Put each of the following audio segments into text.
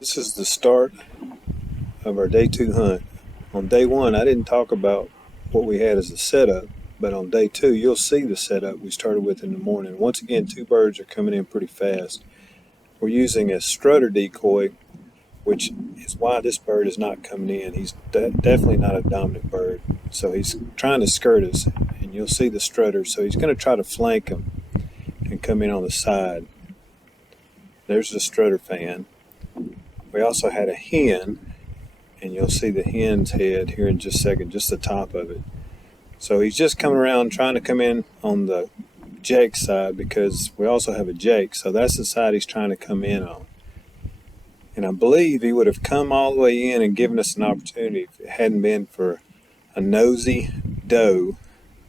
This is the start of our day two hunt. On day one, I didn't talk about what we had as a setup, but on day two, you'll see the setup we started with in the morning. Once again, two birds are coming in pretty fast. We're using a strutter decoy, which is why this bird is not coming in. He's definitely not a dominant bird, so he's trying to skirt us, and you'll see the strutter. So he's going to try to flank him and come in on the side. There's the strutter fan. We also had a hen, and you'll see the hen's head here in just a second, just the top of it. So he's just coming around trying to come in on the Jake side because we also have a Jake, so that's the side he's trying to come in on. And I believe he would have come all the way in and given us an opportunity if it hadn't been for a nosy doe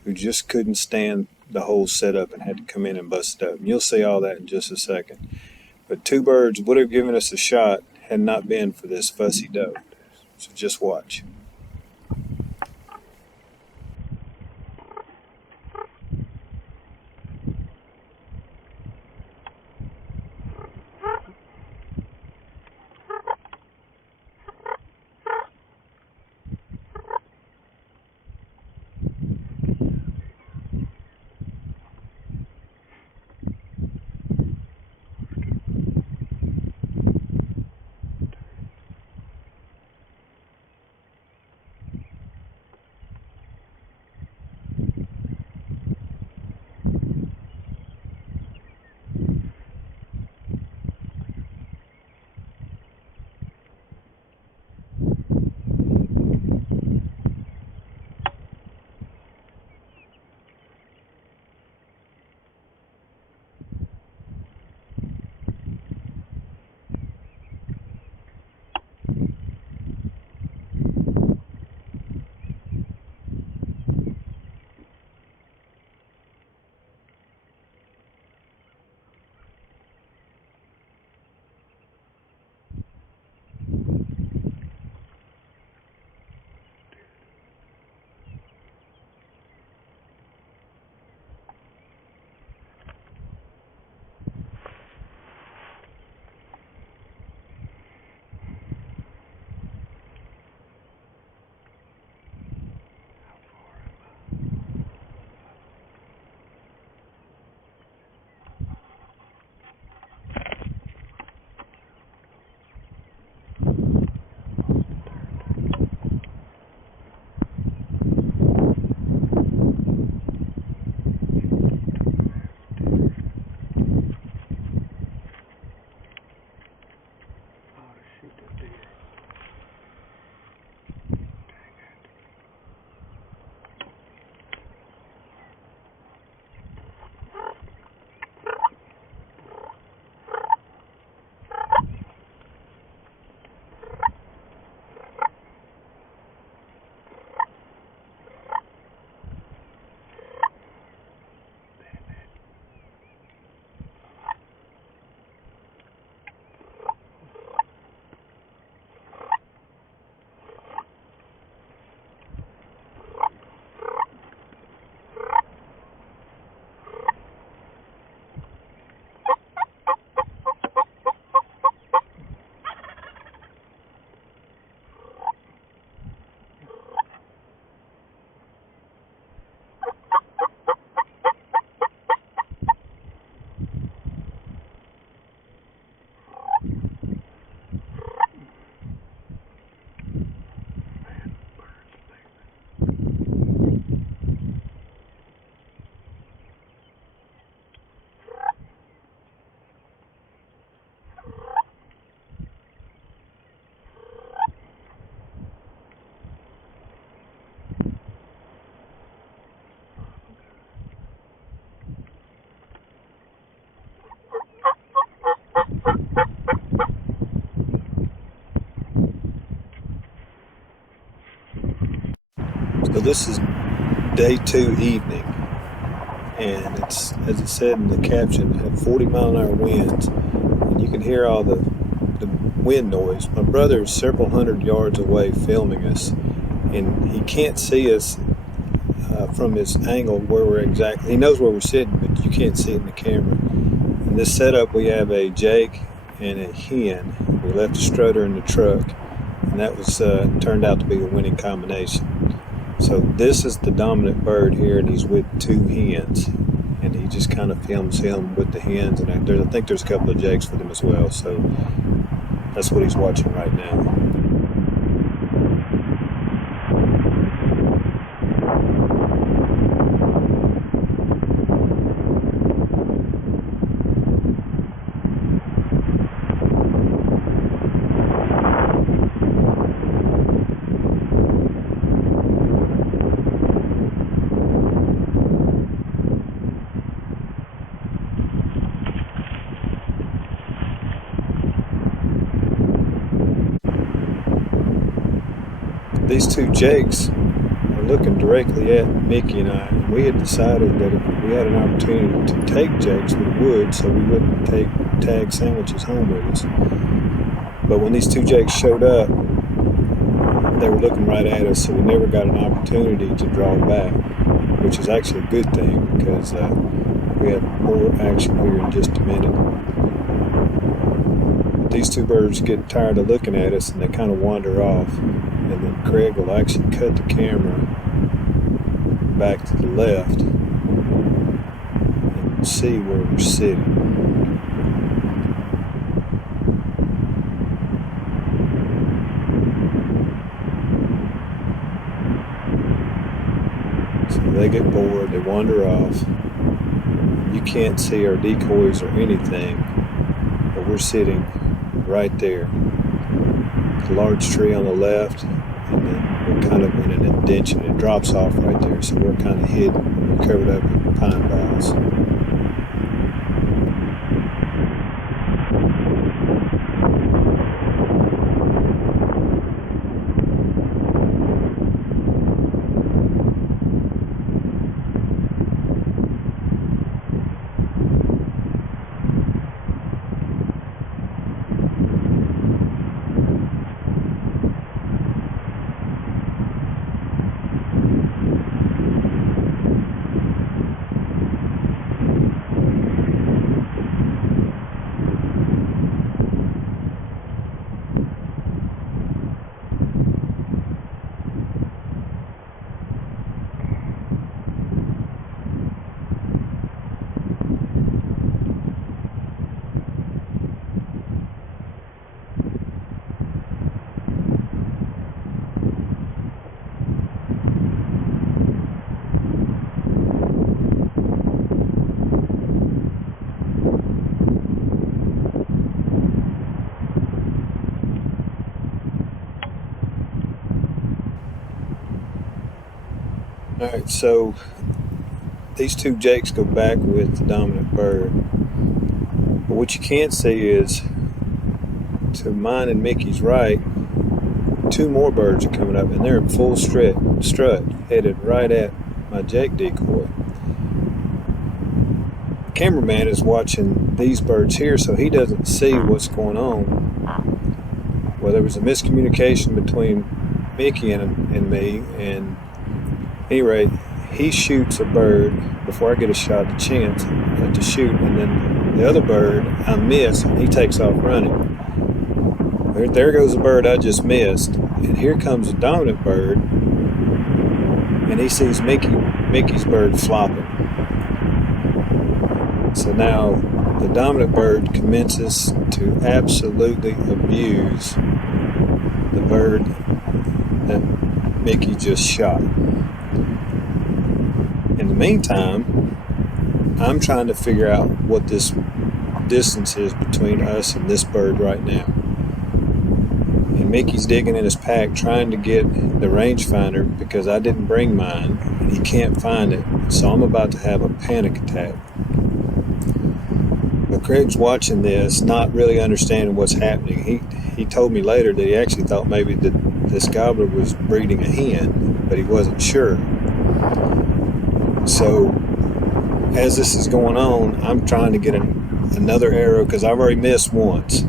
who just couldn't stand the whole setup and had to come in and bust it up. And you'll see all that in just a second. But two birds would have given us a shot had not been for this fussy doe. So just watch. So this is day two evening, and it's, as it said in the caption, it had 40-mile-an-hour winds, and you can hear all the wind noise. My brother is several hundred yards away filming us, and he can't see us from his angle where we're exactly. He knows where we're sitting, but you can't see it in the camera. In this setup, we have a Jake and a hen. We left a strutter in the truck, and that was turned out to be the winning combination. So this is the dominant bird here, and he's with two hens, and he just kind of films him with the hens, and I think there's a couple of jakes with him as well. So that's what he's watching right now. These two jakes are looking directly at Mickey and I, and we had decided that if we had an opportunity to take jakes, we would, so we wouldn't take tag sandwiches home with us. But when these two jakes showed up, they were looking right at us, so we never got an opportunity to draw back, which is actually a good thing because we have more action here in just a minute. But these two birds get tired of looking at us and they kind of wander off. And then Craig will actually cut the camera back to the left and see where we're sitting. So they get bored, they wander off. You can't see our decoys or anything, but we're sitting right there. A large tree on the left, and then we're kind of in an indention. It drops off right there, so we're kind of hidden. We're covered up with pine boughs. Alright, so these two jakes go back with the dominant bird. But what you can't see is, to mine and Mickey's right, two more birds are coming up, and they're in full strut, headed right at my jake decoy. The cameraman is watching these birds here, so he doesn't see what's going on. Well, there was a miscommunication between Mickey and me, and at any rate, he shoots a bird before I get a shot at the chance to shoot, and then the other bird I miss, and he takes off running. There goes the bird I just missed, and here comes a dominant bird, and he sees Mickey's bird flopping. So now the dominant bird commences to absolutely abuse the bird that Mickey just shot. In the meantime, I'm trying to figure out what this distance is between us and this bird right now. And Mickey's digging in his pack trying to get the rangefinder because I didn't bring mine and he can't find it. So I'm about to have a panic attack. But Craig's watching this, not really understanding what's happening. He told me later that he actually thought maybe that this gobbler was breeding a hen, but he wasn't sure. So as this is going on, I'm trying to get another arrow because I've already missed once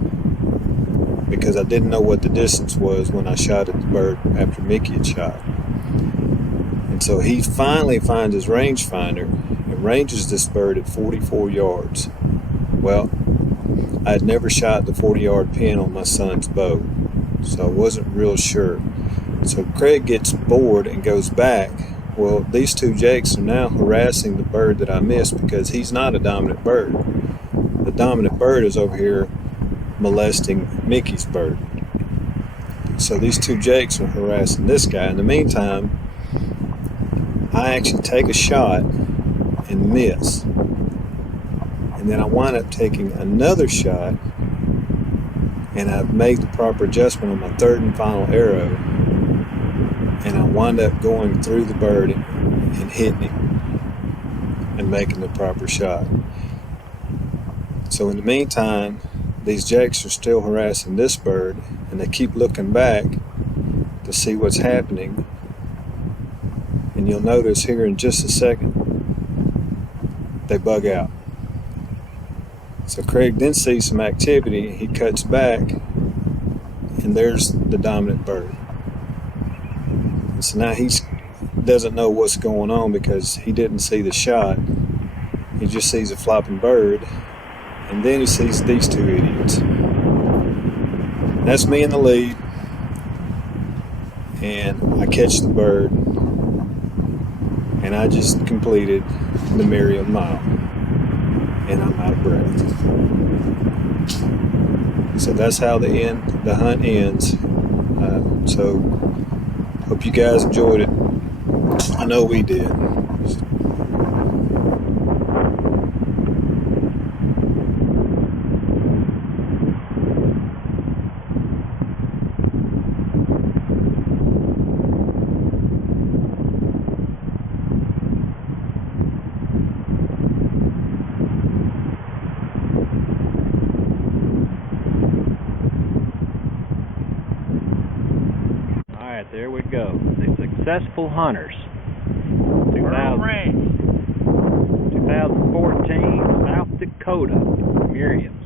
because I didn't know what the distance was when I shot at the bird after Mickey had shot. And so he finally finds his rangefinder and ranges this bird at 44 yards. Well, I had never shot the 40-yard pin on my son's bow, so I wasn't real sure. So Craig gets bored and goes back. Well, these two jakes are now harassing the bird that I missed because he's not a dominant bird. The dominant bird is over here molesting Mickey's bird. So these two jakes are harassing this guy. In the meantime, I actually take a shot and miss. And then I wind up taking another shot, and I've made the proper adjustment on my third and final arrow, and I wind up going through the bird and hitting him and making the proper shot. So in the meantime, these jakes are still harassing this bird, and they keep looking back to see what's happening. And you'll notice here in just a second, they bug out. So Craig then sees some activity, he cuts back, and there's the dominant bird. And so now he doesn't know what's going on because he didn't see the shot. He just sees a flopping bird, and then he sees these two idiots. That's me in the lead, and I catch the bird, and I just completed the Miriam Mile, and I'm out of breath. So that's how the hunt ends. So hope you guys enjoyed it. I know we did. Alright, there we go. The Successful Hunters. 2014, South Dakota, Miriam.